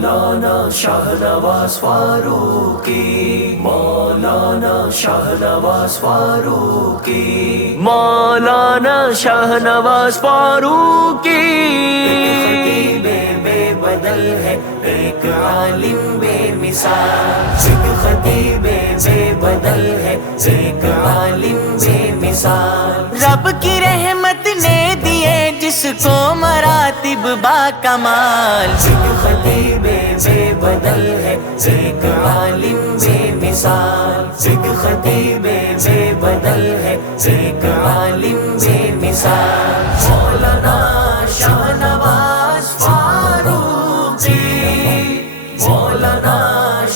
مولانا شاہنواز فاروقی، مولانا شاہنواز فاروقی، مولانا شاہنواز فاروقی۔ ایک خطیب بے بدل ہے، ایک عالم بے مثال، ایک خطیب بے بدل ہے، ایک عالم بے مثال۔ رب کی رحمت نے دیے جس کو مراتب با کمال، ایک خطیب بے بدل ہے، ایک عالم بے مثال، ایک خطیب بے بدل ہے، ایک عالم بے مثال۔ مولانا شاہنواز فاروقی، مولانا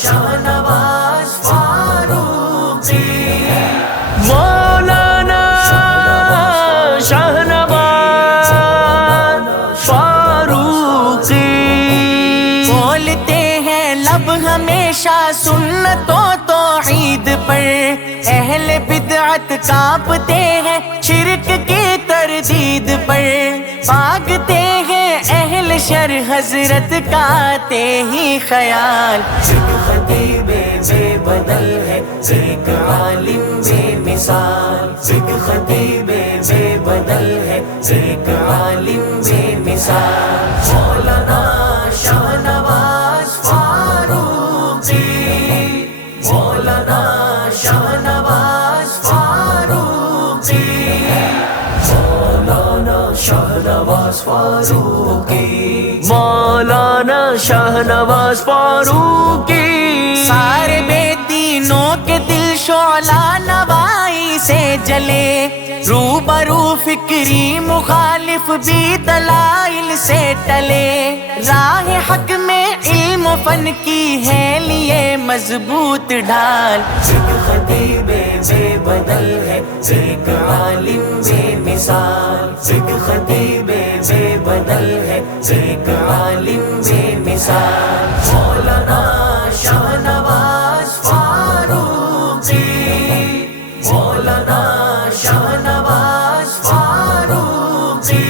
شاہنواز فاروقی، مولانا شاہنواز فاروقی۔ بولتے ہیں لب ہمیشہ سنت و توحید پر، اہل بدعت کانپتے ہیں شرک کی تردید پر، بھاگتے ہیں اہل شر حضرت کا آتے ہی خیال۔ ایک خطیب بے بدل ہے، ایک عالم بے مثال، ایک خطیب بے بدل ہے، ایک عالم بے مثال۔ مولانا شاہنواز فاروقی، مولانا شاہنواز فاروقی، مولانا شاہنواز فاروقی، مولانا شاہنواز فاروقی۔ سارے بے دینوں کے دل شعلہ نوائی سے جلے، روبرو فکری مخالف بھی دلائل سے ٹلے، راہ حق میں علم و فن کی ہے لیے مضبوط ڈھال۔ ایک خطیب بے بدل ہے، ایک عالم بے مثال، ایک خطیب بے بدل ہے، ایک عالم بے مثال۔ مولانا شاہنواز فاروقی، مولانا شاہنواز فاروقی،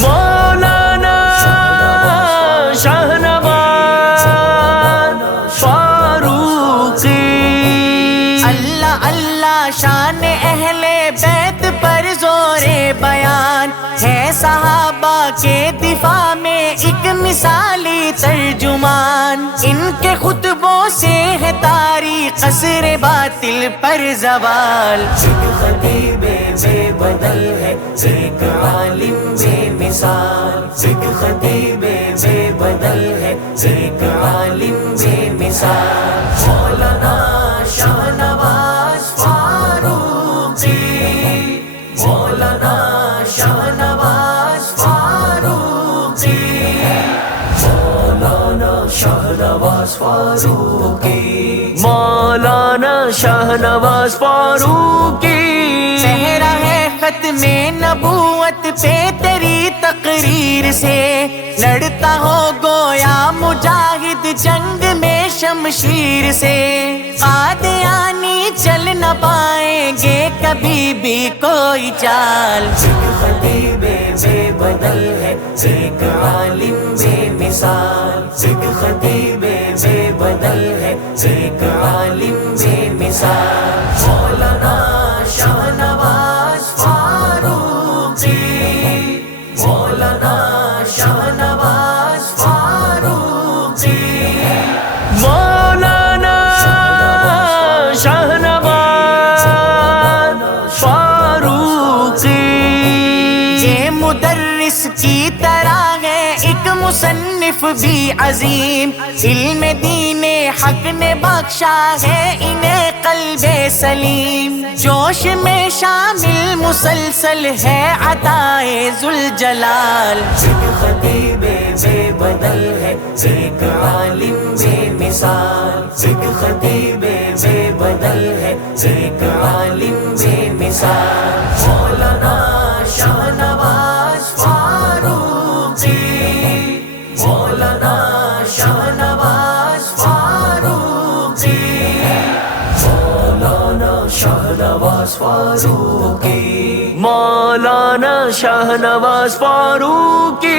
مولانا شاہنواز فاروقی۔ اللہ اللہ شان اہل بیت پر زور بیان ہے، صحابہ کے دفاع میں ایک مثالی ترجمان، ان کے خطبوں سے ہے تاریخ قصر باطل پر زوال۔ ایک خطیب بے بدل ہے، ایک عالم بے مثال، ایک خطیب بے بدل ہے، ایک عالم بے مثال۔ مولانا شاہنواز فاروقی، مولانا شاہنواز فاروقی، مولانا شاہنواز فاروقی، مولانا شاہنواز فاروقی۔ صحرا ہے ختم نبوت پہ تیری تقریر سے، لڑتا ہو گویا مجاہد جنگ میں شمشیر سے، قادیانی چل نہ پائیں گے کبھی بھی کوئی چال۔ ایک خطیب بے بدل ہے، ایک عالم بے مثال، ایک خطیب بے بدل ہے، ایک عالم بے مثال۔ مولانا شاہنواز فاروقی، مولانا شاہنواز فاروقی، مولانا شاہنواز فاروقی۔ یہ مدرس کی طرح ہے ایک مصنف بھی عظیم، علم دین حق نے بخشا ہے انہیں قلب سلیم، جوش میں شامل مسلسل ہے عطائے ذوالجلال۔ ایک خطیب بے بدل ہے، ایک عالم بے مثال، ایک خطیب بے بدل ہے، ایک عالم بے مثال۔ مولانا شاہنواز فاروقی، مولانا شاہنواز فاروقی، مولانا شاہنواز فاروقی، مولانا شاہنواز فاروقی۔